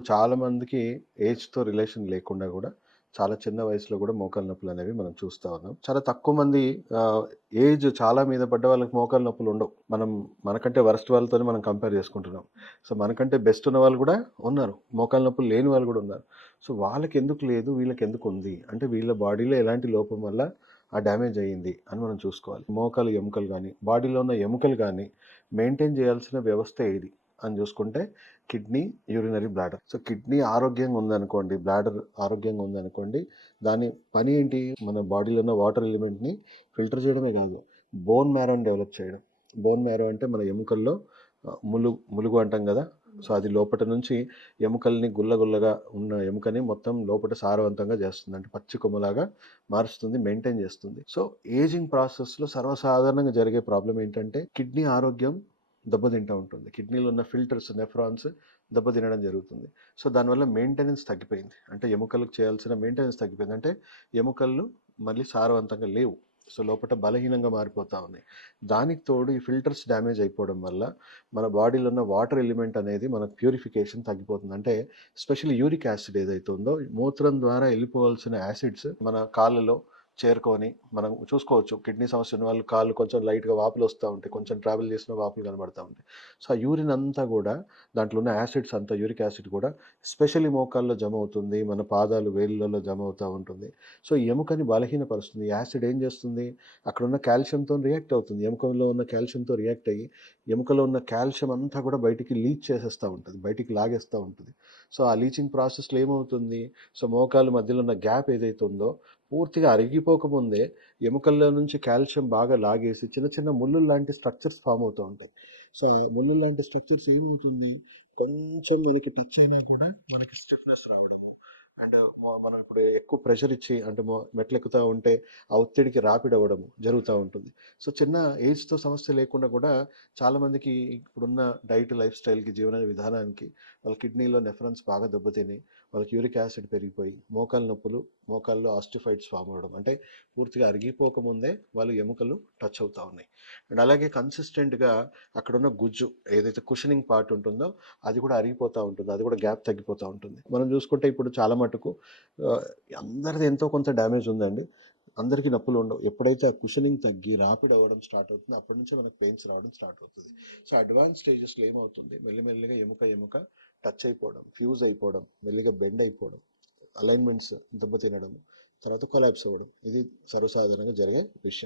చాలా మందికి ఏజ్‌తో రిలేషన్ లేకుండా గూడా, చాలా చిన్న వయసులో గూడా మోకాలు నొప్పులనేవి మనం చూస్తా ఉన్నాం. చాలా తక్కువ మంది ఆహ్, ఏజ్ చాలా మీద పడ్డ వాళ్ళకి మోకాలు నొప్పులుండవు. మనకంటే వరస్ట్ వాళ్ళతోనే మనం కంపేర్ చేసుకుంటున్నాం. సో, మనకంటే బెస్ట్ ఉన్న వాళ్ళు గూడా ఉన్నారు. మోకాలు నొప్పులు లేని వాళ్ళు గూడా ఉన్నారు. సో, వాళ్ళకెందుకు లేదు, వీళ్ళకెందుకుంది? అంటే వీళ్ళ బాడీలో ఎలాంటి లోపం వల్ల ఆ డ్యామేజ్ అయ్యింది అని మనం చూసుకోవాలి. మోకాలు ఎముకలు గాని, బాడీలో ఉన్న ఎముకలు గాని మెయింటైన్ చేయాల్సిన వ్యవస్థ ఏది అని చూసుకుంటే kidney, urinary bladder. So, kidney ఆరోగ్యంగా ఉందనుకోండి, బ్లాడర్ ఆరోగ్యంగా ఉందనుకోండి, దాని పని ఏంటి? మన బాడీలో ఉన్న వాటర్ ఎలిమెంట్‌ని ఫిల్టర్ చేయడమే కాదు, బోన్ మ్యారోని డెవలప్ చేయడం. బోన్ మ్యారో అంటే మన ఎముకల్లో ములుగు అంటాం గదా! సో, అది లోపట నుంచి ఎముకల్ని గుల్లగా ఉన్న ఎముకని మొత్తం లోపట సారవంతంగా చేస్తుంది. అంటే పచ్చి కొమ్మలాగా మారుస్తుంది, మెయింటైన్ చేస్తుంది. సో, ఏజింగ్ ప్రాసెస్‌లో సర్వసాధారణంగా జరిగే ప్రాబ్లమ్ ఏంటంటే కిడ్నీ ఆరోగ్యం దెబ్బతింటా ఉంటుంది. కిడ్నీలో ఉన్న ఫిల్టర్స్, నెఫ్రాన్స్ దెబ్బతినడం జరుగుతుంది. సో, దానివల్ల మెయింటెనెన్స్ తగ్గిపోయింది. అంటే ఎముకలకు చేయాల్సిన మెయింటెనెన్స్ తగ్గిపోయింది. అంటే ఎముకలు మళ్ళీ సారవంతంగా లేవు. సో, లోపట బలహీనంగా మారిపోతా ఉన్నాయి. దానికి తోడు ఈ ఫిల్టర్స్ డ్యామేజ్ అయిపోవడం వల్ల మన బాడీలో ఉన్న వాటర్ ఎలిమెంట్ అనేది మనకు ప్యూరిఫికేషన్ తగ్గిపోతుంది. అంటే ఎస్పెషల్లీ యూరిక్ యాసిడ్ ఏదైతే ఉందో మూత్రం ద్వారా వెళ్ళిపోవాల్సిన యాసిడ్స్ మన కాళ్ళలో చేరుకొని మనం చూసుకోవచ్చు. కిడ్నీ సమస్య ఉన్న వాళ్ళు కాళ్ళు కొంచెం లైట్‌గా వాపులొస్తా ఉంటాయి. కొంచెం ట్రావెల్ చేసిన వాపులు కనబడతా ఉంటాయి. సో, ఆ యూరిన్ అంతా గూడా దాంట్లో ఉన్న యాసిడ్స్ అంతా యూరిక్ యాసిడ్ కూడా ఎస్పెషల్లీ మోకాల్లో జమ అవుతుంది. మన పాదాలు, వేళ్ళలో జమ అవుతా ఉంటుంది. సో, ఈ ఎముకని బలహీనపరుస్తుంది. యాసిడ్ ఏం చేస్తుంది? అక్కడున్న కాల్షియంతోని రియాక్ట్ అవుతుంది. ఎముకలో ఉన్న కాల్షియంతో రియాక్ట్ అయ్యి, ఎముకలో ఉన్న కాల్షియం అంతా కూడా బయటికి లీచ్ చేసేస్తా ఉంటది. బయటికి లాగేస్తా ఉంటది. సో, ఆ లీచింగ్ ప్రాసెస్‌లో ఏమవుతుంది? సో, మోకాలు మధ్యలో ఉన్న గ్యాప్ ఏదైతే ఉందో పూర్తిగా అరిగిపోకముందే ఎముకల్లో నుంచి కాల్షియం బాగా లాగేసి చిన్న చిన్న ముల్లుల్లాంటి స్ట్రక్చర్స్ ఫార్మ్ అవుతూ ఉంటాయి. సో, ఆ ముల్లుల్లాంటి స్ట్రక్చర్స్ ఏమవుతుంది? కొంచెం మనకి టచ్ అయినా కూడా మనకి స్టిఫ్‌నెస్ రావడము. అండ్ మనం ఇప్పుడు ఎక్కువ ప్రెషర్ ఇచ్చి అంటే మెట్లెక్కుతా ఉంటే ఆ ఒత్తిడికి రాపిడి అవ్వడం జరుగుతా ఉంటుంది. సో, చిన్న ఏజ్‌తో సమస్య లేకుండా కూడా చాలామందికి ఇప్పుడున్న డైట్, లైఫ్ స్టైల్‌కి, జీవన విధానానికి వాళ్ళ కిడ్నీలో నెఫ్రాన్స్ బాగా దెబ్బతిని వాళ్ళకి యూరిక్ యాసిడ్ పెరిగిపోయి మోకాలు నొప్పులు, మోకాల్లో ఆస్టిఫైట్స్ ఫార్మ్ అవ్వడం. అంటే పూర్తిగా అరిగిపోకముందే వాళ్ళు ఎముకలు టచ్ అవుతా ఉన్నాయి. అండ్ అలాగే కన్సిస్టెంట్‌గా అక్కడున్న గుజ్జు ఏదైతే కుషనింగ్ పార్ట్ ఉంటుందో అది కూడా అరిగిపోతా ఉంటుంది. అది కూడా గ్యాప్ తగ్గిపోతా ఉంటుంది. మనం చూసుకుంటే ఇప్పుడు చాలా మటుకు ఆహ్, అందరిది ఎంతో కొంత డ్యామేజ్ ఉందండి. అందరికీ నొప్పులుండవు. ఎప్పుడైతే ఆ కుషనింగ్ తగ్గి రాపిడ్ అవ్వడం స్టార్ట్ అవుతుందో అప్పటి నుంచే మనకు పెయిన్స్ రావడం స్టార్ట్ అవుతది. సో, అడ్వాన్స్ స్టేజెస్‌లో ఏమవుతుంది? మెల్లిమెల్లిగా ఎముక టచ్ అయిపోవడం, ఫ్యూజ్ అయిపోవడం, మెల్లిగా బెండ్ అయిపోవడం, అలైన్‌మెంట్స్ దెబ్బతినడం, తర్వాత కొలాప్స్ అవ్వడం. ఇది సర్వసాధారణంగా జరిగే విషయం.